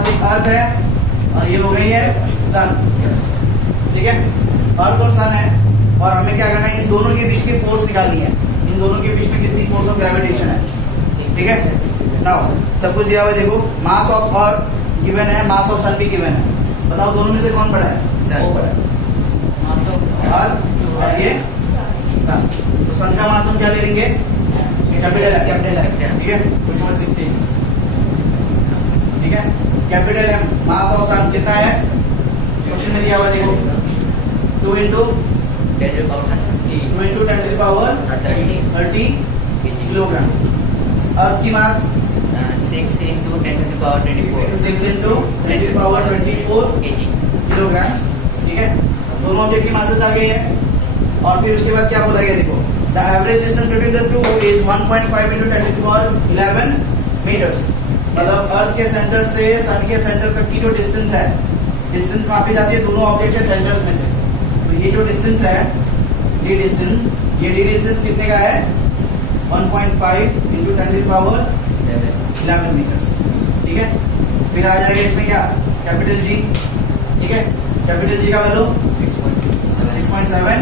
पास एक अर्थ है और ये हो गई है सन, ठीक है। अर्थ और सन है और हमें क्या करना है, इन दोनों के बीच की फोर्स निकालनी है। इन दोनों के बीच में कितनी फोर्स ऑफ ग्रेविटेशन है, ठीक है। नाउ सब कुछ दिया हुआ है, देखो मास ऑफ अर्थ गिवन है, मास ऑफ सन भी गिवन है। बताओ दोनों में से कौन बड़ा है? वो बड़ा है, अर्थ और ये सन। तो सन का मास हम क्या ले लेंगे? कैपिटल है, ठीक है। क्वेश्चन नंबर 16, ठीक है। कैपिटल एम, मास ऑफ सन कितना है? क्वेश्चन में दिया हुआ देखो 2 into 10 to the power 30 kilogram. Earth की mass 6 into 10 to the power 24 6 into 10 to the power 24 kg kilogram, ठीक है। दोनों ऑब्जेक्ट की मासेस आ गई है और फिर उसके बाद क्या बोला गया देखो, the average distance between the two is 1.5 into 10 to the power 11 metres. मतलब अर्थ के सेंटर से सन के सेंटर तक की जो डिस्टेंस है, डिस्टेंस मापी जाती है दोनों ऑब्जेक्ट के सेंटर्स में से। तो ये जो डिस्टेंस है, ये डिस्टेंस कितने का है? 1.5 into 10 to the power 11 metres, ठीक है। फिर आ जाएगा इसमें क्या, कैपिटल जी, ठीक है। कैपिटल जी का value 6.7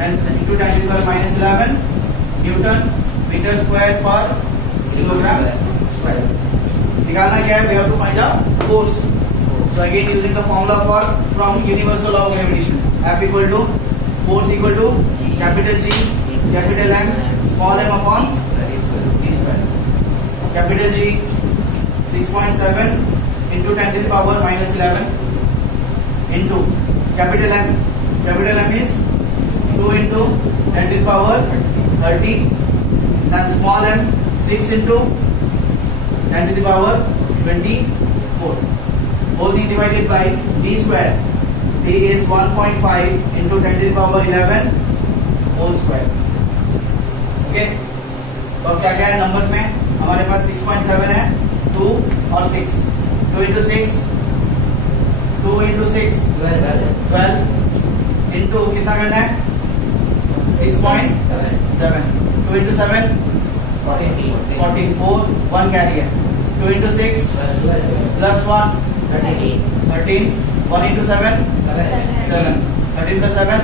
into 10 to the power -11 newton metre square per kilogram square. निकालना क्या है? We have to find the force. So again using the formula from universal law of gravitation, F equal to force equal to capital G capital M small m upon d square. Capital G 6.7 into 10 to the power -11 into capital M. Capital M is 2 into 10 to the power 30. Then small m 6 into 10 to the power 24. Whole thing divided by d square. D is 1.5 into 10 to the power 11 whole square. Okay, तो क्या क्या है numbers में? हमारे पास 6.7 है, 2 और 6, 2 into 6 12 into कितना करना है? 6.7, 2 into 7 14, 4 1 कैरी है, 2 into 6 plus 1 13, 1 into 7 7, 13 plus 7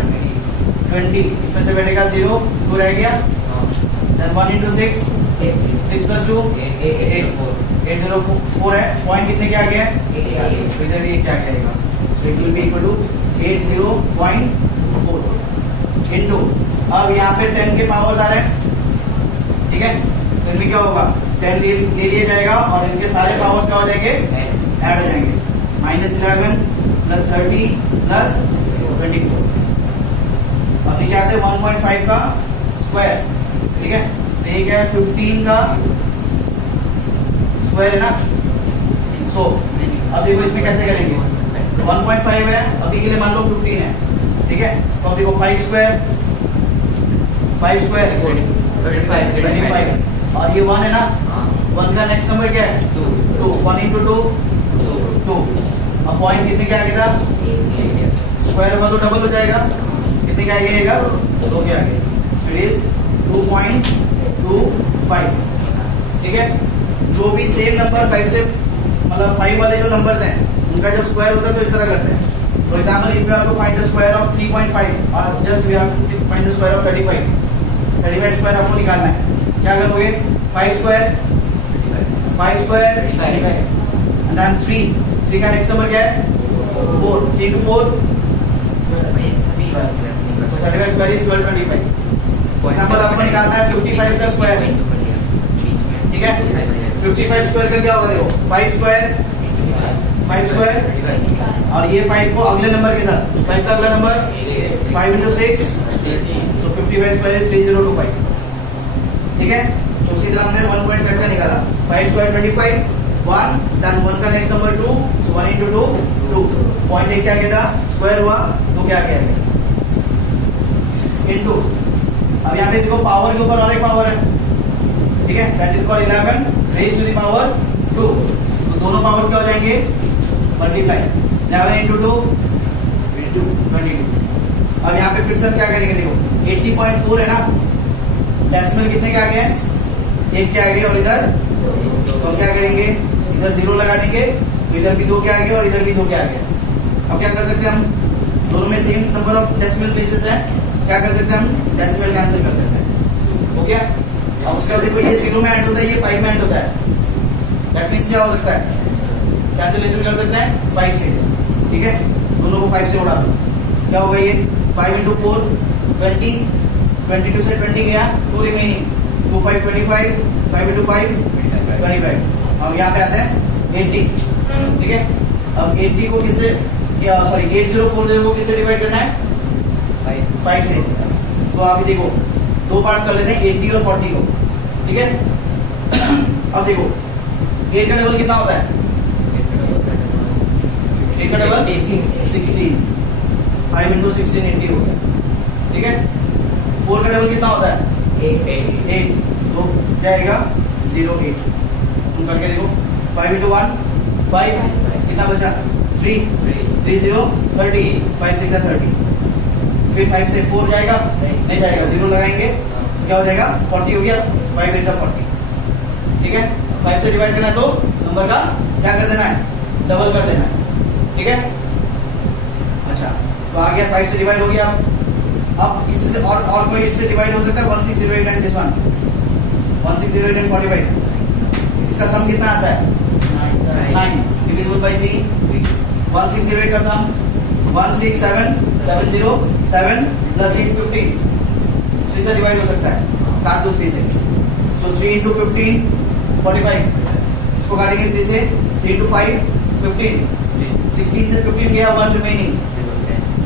20, इसमें से बैठेगा 0, 2 रह गया। Then 1 into 6 plus 2 8 0 4 है। पॉइंट कितने के आगे है? इधर भी क्या आएगा? So it will be equal to 80.4 into, अब यहाँ पे 10 के पावर्स आ रहे हैं, ठीक है। तो इनमें क्या होगा? 10 ले लिया जाएगा और इनके सारे पावर्स क्या हो जाएंगे? ऐड हो जाएंगे। -11 plus 30 plus 24। अब नीचे आते हैं 1.5 का स्क्वायर, ठीक है। तो ये क्या है? 15 का स्क्वायर है ना। सो अब देखो इसमें कैसे करेंगे? 1.5 है, अभी के लिए मान लो 15 है, ठीक है। तो अब देखो 5 स्क्वायर 25 और ये 1 है ना। 1 का नेक्स्ट नंबर क्या है? 2, 1 into 2 2। अब पॉइंट कितने के आगे था? स्क्वायर होगा तो डबल हो जाएगा, कितने के आगे आएगा? 2 के आगे। सो इट इज 2.25, ठीक है। जो भी सेम नंबर 5 से, मतलब 5 वाले जो नंबर्स हैं उनका जब स्क्वायर होता है तो इस तरह करते हैं। For example if you have to find the square of 3.5 और just we have to find the square of 35 square आपको निकालना है। क्या करोगे? 5 स्क्वायर 35 एंड देन 3 का नेक्स्ट नंबर क्या है? 4, 3 to 4 35 square is 1225। For example आपको निकालना है 55 का स्क्वायर, ठीक है। 55 स्क्वायर का क्या होगा? देखो 5 स्क्वायर और ये 5 को अगले नंबर के साथ, 5 का अगला number 5 into 6, so 55 square is 3025, ठीक है। तो उसी तरह हमने 1.5 का निकाला। 5 स्क्वायर 25, 1 देन 1 का next number 2, so 1 into 2 2। Point एक क्या आगे था? स्क्वायर हुआ, 2 क्या आगे इनटू। अब यहाँ पे देखो पावर के ऊपर और एक पावर है, ठीक है। 10 to the power 11 raised to the power 2। तो दोनों पावर्स क्या हो जाएंगे? मल्टीप्लाई। 11 into 2 22। अब यहाँ पे फिर से हम क्या करेंगे? देखो 80.4 है ना, डेसिमल कितने के आगे है? 1 के आगे और इधर तो क्या करेंगे? इधर 0 लगा देंगे, इधर भी 2 के आ गया और इधर भी 2 के आ गया। अब क्या कर सकते हैं हम, दोनों में same number of decimal places है, क्या कर सकते हैं हम, डेसिमल कैंसिल कर सकते हैं। ओके, अब उसके बाद देखो ये 0 में एंड होता है, ये 5 में एंड होता है। दैट मीन्स क्या हो सकता है, कैंसिलेशन कर सकते हैं 5 से। ठीक है, दोनों को 5 से उड़ा दो, क्या होगा ये 5 into 4 20, 22 से 20 गया, 2 रिमेनिंग, 2 5 25, 5 into 5 25। हम यहाँ पे आते हैं 80। ठीक है, अब 80 को किससे, सॉरी 8040 को किससे डिवाइड करना है, 5 से। तो आप देखो 2 पार्ट्स कर लेते हैं 80 और 40 को। ठीक है, अब देखो 8 का डबल कितना होता है, 8 का डबल 16, 5 into 16 80 हो गया। ठीक है, 4 का डबल कितना होता है, 8, तो क्या आएगा 0 8। तुम करके देखो 5 into 1 5, कितना बचा 3 3 0 30, 5 6 30। फिर 5 से 4 जाएगा, नहीं जाएगा, 0 लगाएंगे, क्या हो जाएगा 40 हो गया, 5 8 40। ठीक है, 5 से डिवाइड करना है तो नंबर का क्या कर देना है, डबल कर देना है। ठीक है, अच्छा तो आ गया 5 से डिवाइड हो गया। अब किसी से और कोई इससे डिवाइड हो सकता है, 1608 एंड दिस वन 1608 एंड 45। इसका सम कितना आता है 9 डिविजिबल बाय 3। 1608 का सम 167,707 प्लस 8 15, 3 से डिवाइड हो सकता है, काट दो 3 से। सो 3 into 15 45, इसको काटेंगे 3 से, 3 into 5 15, 16 से 15 गया, 1 रिमेनिंग,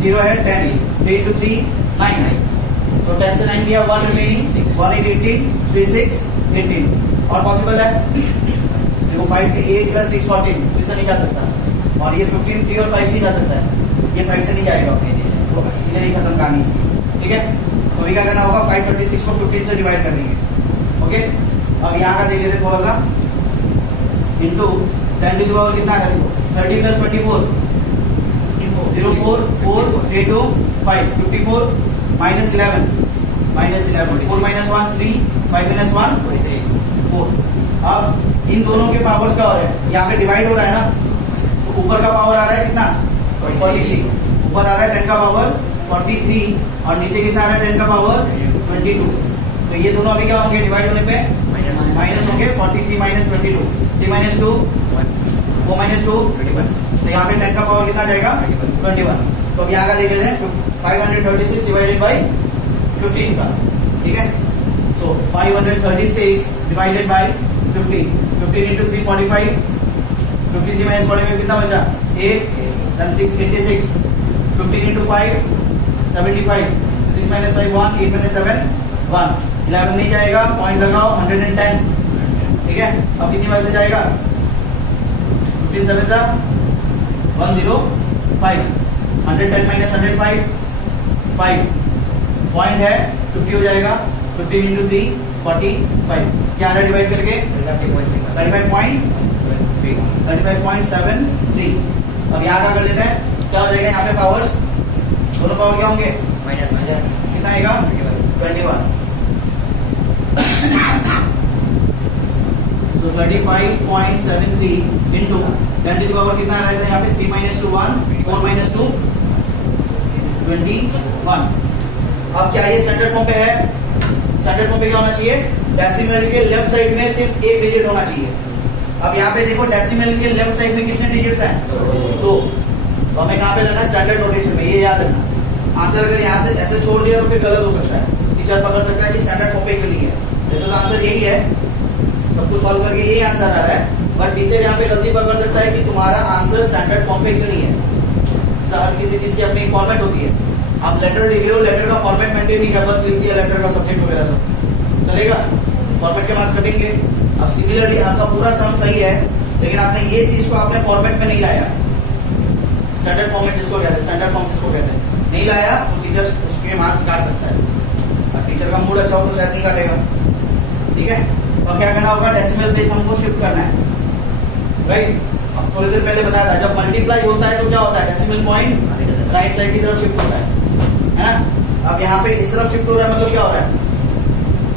0 है 10, 3 into 3 9, तो 10 से 9 गया, 1 रिमेनिंग, 1 8 18, 3 6 18। और पॉसिबल है देखो 5 8 प्लस 6 14, फिर से नहीं जा सकता, और ये 15 3 और 5 से जा सकता है, ये 5 से नहीं जाएगा, तो इधर ही खत्म कहानी इसकी। ठीक है, तो अभी क्या करना होगा, 536 को 15 से डिवाइड कर देंगे। ओके, अब यहाँ का देख लेते थोड़ा सा, इंटू 10 टू द पावर कितना है 30 प्लस 24 0 4 4 3 2 5 54 माइनस 11 4 माइनस 1 3 5 माइनस 1 4। अब इन दोनों के पावर्स का हो रहा है, यहाँ पे डिवाइड हो रहा है ना, तो ऊपर का पावर आ रहा है कितना 43, ऊपर आ रहा है 10 का पावर 43 और नीचे कितना आ रहा है 10 का पावर 22। तो ये दोनों अभी क्या होंगे, डिवाइड होने पे माइनस होंगे, 43 माइनस 22, 3 माइनस 2 4 माइनस 2 तो यहाँ पे 10 का पावर कितना जाएगा 21। तो अब यहाँ का देख लेते हैं 536 डिवाइडेड बाई 15 का। ठीक है, सो 536 डिवाइडेड बाई 15 into 3 45, 53 माइनस 45 कितना बचा 8, then 6 86, 15 into 5 75, 6 minus 5 1, 8 minus 7 1, 11 नहीं जाएगा, पॉइंट लगाओ 110। ठीक है, अब कितनी बार से जाएगा 15 7 105, 110 माइनस 105 5, पॉइंट है 50 हो जाएगा, 15 into 3 45, क्या आ रहा है डिवाइड करके 35.73। अब यहाँ का कर लेते हैं, क्या हो जाएगा यहाँ पे पावर्स, दोनों पावर क्या होंगे कितना आएगा 21। तो 35.73 इंटू 10 टू द पावर कितना आ रहा है यहाँ पे 3 minus 2 1, 4 minus 2 21। अब क्या ये स्टैंडर्ड फॉर्म पे है, स्टैंडर्ड फॉर्म पे क्या होना चाहिए, डेसिमल के लेफ्ट साइड में सिर्फ एक डिजिट होना चाहिए। अब यहाँ पे देखो डेसिमल के लेफ्ट साइड में कितने डिजिट्स हैं 2, तो हमें कहाँ पे लेना है स्टैंडर्ड नोटेशन में, ये याद रखना। आंसर अगर यहाँ से ऐसे छोड़ दिया तो फिर गलत हो सकता है, टीचर पकड़ सकता है कि स्टैंडर्ड फॉर्म पे क्यों नहीं है। वैसे तो आंसर यही है, सब कुछ सॉल्व करके यही आंसर आ रहा है, बट टीचर यहाँ पे गलती पकड़ सकता है कि तुम्हारा आंसर स्टैंडर्ड फॉर्म पे क्यों नहीं है। हर किसी चीज की अपनी फॉर्मेट होती है, आप लेटर लिख रहे हो, लेटर का फॉर्मेट मेंटेन नहीं किया, बस लिख दिया लेटर का सब्जेक्ट वगैरह सब चलेगा, फॉर्मेट के मार्क्स कटेंगे। अब सिमिलरली आपका पूरा सम सही है, लेकिन आपने ये चीज को आपने फॉर्मेट में नहीं लाया, स्टैंडर्ड फॉर्मेट जिसको कहते हैं, स्टैंडर्ड फॉर्म जिसको कहते हैं, नहीं लाया तो टीचर उसके मार्क्स काट सकता है। और टीचर का मूड अच्छा हो तो शायद नहीं काटेगा। ठीक है, और क्या करना होगा, डेसिमल प्लेस हमको शिफ्ट करना है, राइट। अब थोड़ी देर पहले बताया था, जब मल्टीप्लाई होता है तो क्या होता है, डेसिमल पॉइंट राइट साइड की तरफ शिफ्ट होता है ना। अब यहाँ पे इस तरफ शिफ्ट हो रहा है, मतलब क्या हो रहा है,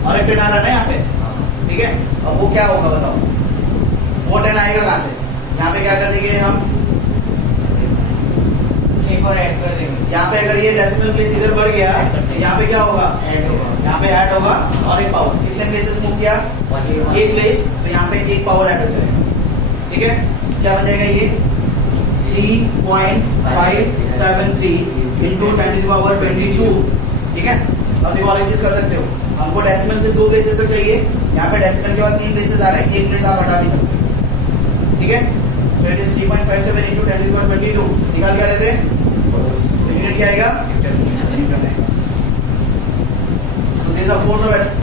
और एक 10 आ रहा है ना यहाँ पे। ठीक है, अब वो क्या होगा बताओ, वो 10 आएगा कहाँ से, यहाँ पे क्या कर देंगे हम, एक और ऐड कर देंगे, यहाँ पे अगर ये डेसिमल प्लेस इधर बढ़ गया तो यहाँ पे क्या होगा, ऐड होगा, यहाँ पे ऐड होगा और एक पावर, कितने प्लेसेस मूव किया, एक प्लेस, तो यहाँ पे एक पावर ऐड हो जाएगा। ठीक है, क्या बन जाएगा ये 3.573 इंटू 10⁻²2। ठीक है, अब देखो और एक चीज कर सकते हो, हमको डेसिमल से 2 प्लेसेस तक चाहिए, यहाँ पे डेसिमल के बाद 3 प्लेसेस आ रहे हैं, एक प्लेस आप हटा भी सकते हो। ठीक है, सो इट इज 3.57 इंटू 10⁻²2। निकाल क्या रहे थे, यूनिट क्या आएगा, न्यूटन है। So these are force of